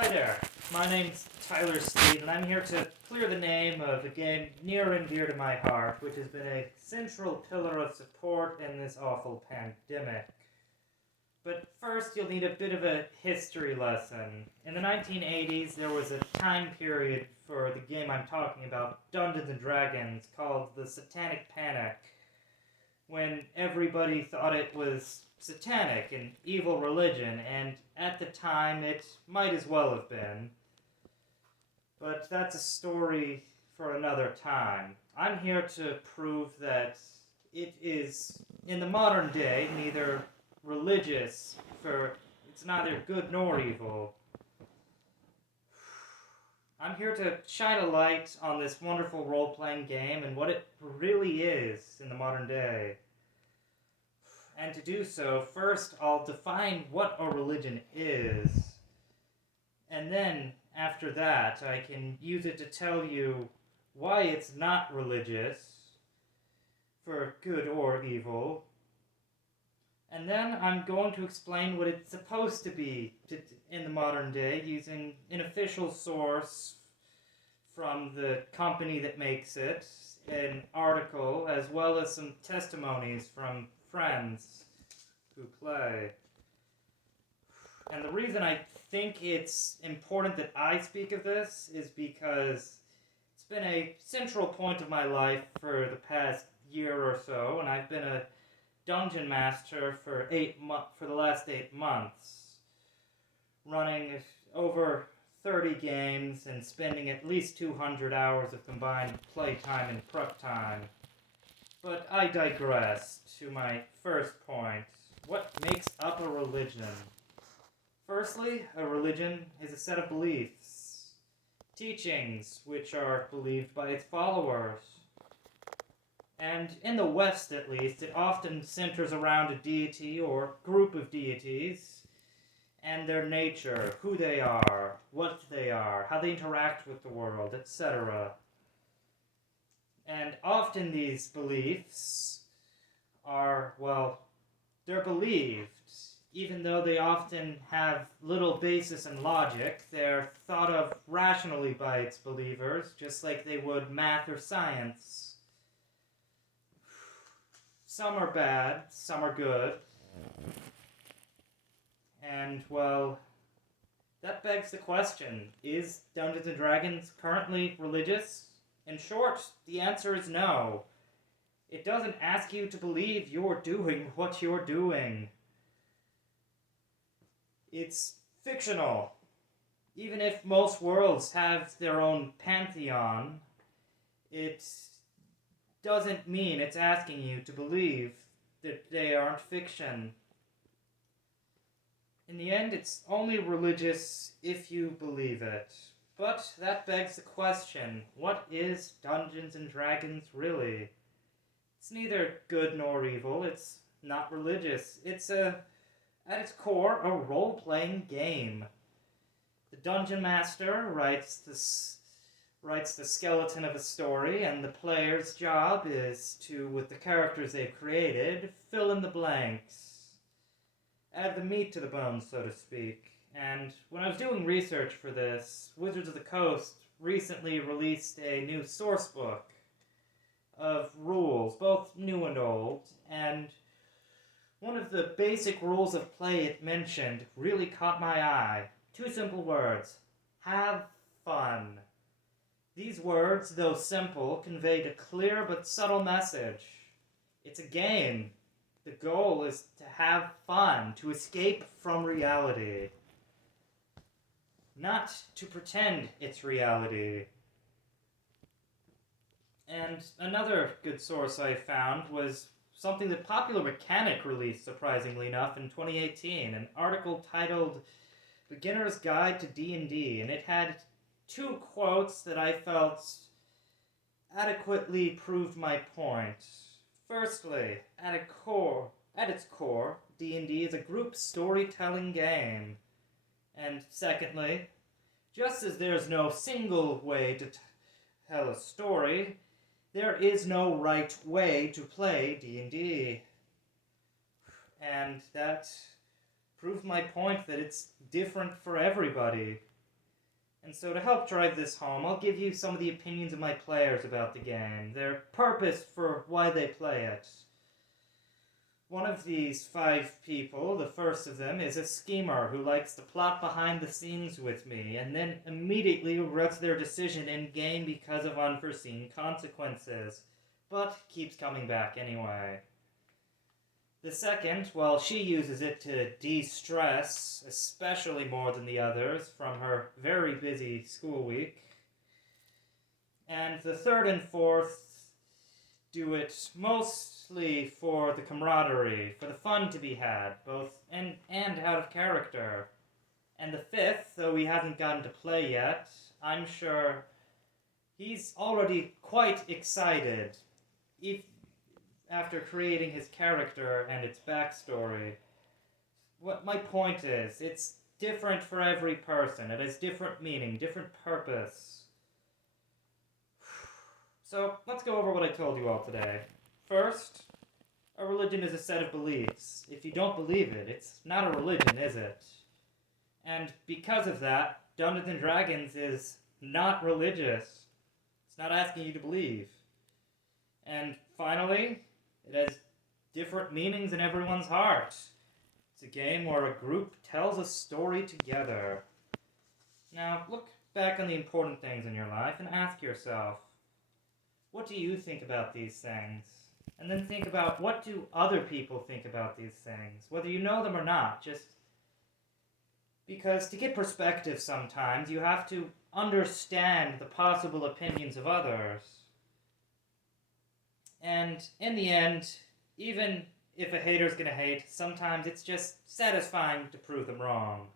Hi there, my name's Tyler Steed, and I'm here to clear the name of a game near and dear to my heart, which has been a central pillar of support in this awful pandemic. But first, you'll need a bit of a history lesson. In the 1980s, there was a time period for the game I'm talking about, Dungeons & Dragons, called the Satanic Panic, when everybody thought it was satanic, an evil religion, and at the time it might as well have been. But that's a story for another time. I'm here to prove that it is, in the modern day, neither religious, for it's neither good nor evil. I'm here to shine a light on this wonderful role-playing game and what it really is in the modern day. And to do so, first I'll define what a religion is. And then, after that, I can use it to tell you why it's not religious, for good or evil. And then I'm going to explain what it's supposed to be in the modern day, using an official source from the company that makes it, an article, as well as some testimonies from friends who play. And the reason I think it's important that I speak of this is because it's been a central point of my life for the past year or so, and I've been a dungeon master for the last 8 months, running over 30 games and spending at least 200 hours of combined playtime and prep time. But I digress to my first point. What makes up a religion? Firstly, a religion is a set of beliefs, teachings which are believed by its followers. And in the West, at least, it often centers around a deity or group of deities and their nature, who they are, what they are, how they interact with the world, etc. And often these beliefs are, they're believed. Even though they often have little basis in logic, they're thought of rationally by its believers, just like they would math or science. Some are bad, some are good. And, that begs the question, is Dungeons & Dragons currently religious? In short, the answer is no. It doesn't ask you to believe you're doing what you're doing. It's fictional. Even if most worlds have their own pantheon, it doesn't mean it's asking you to believe that they aren't fiction. In the end, it's only religious if you believe it. But that begs the question, what is Dungeons & Dragons really? It's neither good nor evil, it's not religious. It's at its core, a role-playing game. The Dungeon Master writes the skeleton of a story, and the player's job is to, with the characters they've created, fill in the blanks. Add the meat to the bones, so to speak. And when I was doing research for this, Wizards of the Coast recently released a new sourcebook of rules, both new and old, and one of the basic rules of play it mentioned really caught my eye. 2 simple words. Have fun. These words, though simple, conveyed a clear but subtle message. It's a game. The goal is to have fun, to escape from reality. Not to pretend it's reality. And another good source I found was something that Popular Mechanic released, surprisingly enough, in 2018, an article titled Beginner's Guide to D&D, and it had 2 quotes that I felt adequately proved my point. Firstly, at its core, D&D is a group storytelling game. And secondly, just as there's no single way to tell a story, there is no right way to play D&D. And that proved my point that it's different for everybody. And so to help drive this home, I'll give you some of the opinions of my players about the game, their purpose for why they play it. One of these 5 people, the first of them, is a schemer who likes to plot behind the scenes with me and then immediately regrets their decision in-game because of unforeseen consequences, but keeps coming back anyway. The second, well, she uses it to de-stress, especially more than the others, from her very busy school week. And the third and fourth do it mostly for the camaraderie, for the fun to be had, both and out of character. And the fifth, though he hasn't gotten to play yet, I'm sure he's already quite excited. After creating his character and its backstory. What my point is, it's different for every person. It has different meaning, different purpose. So, let's go over what I told you all today. First, a religion is a set of beliefs. If you don't believe it, it's not a religion, is it? And because of that, Dungeons & Dragons is not religious. It's not asking you to believe. And finally, it has different meanings in everyone's heart. It's a game where a group tells a story together. Now, look back on the important things in your life and ask yourself, what do you think about these things? And then think about, what do other people think about these things? Whether you know them or not, just because to get perspective sometimes, you have to understand the possible opinions of others. And in the end, even if a hater's gonna hate, sometimes it's just satisfying to prove them wrong.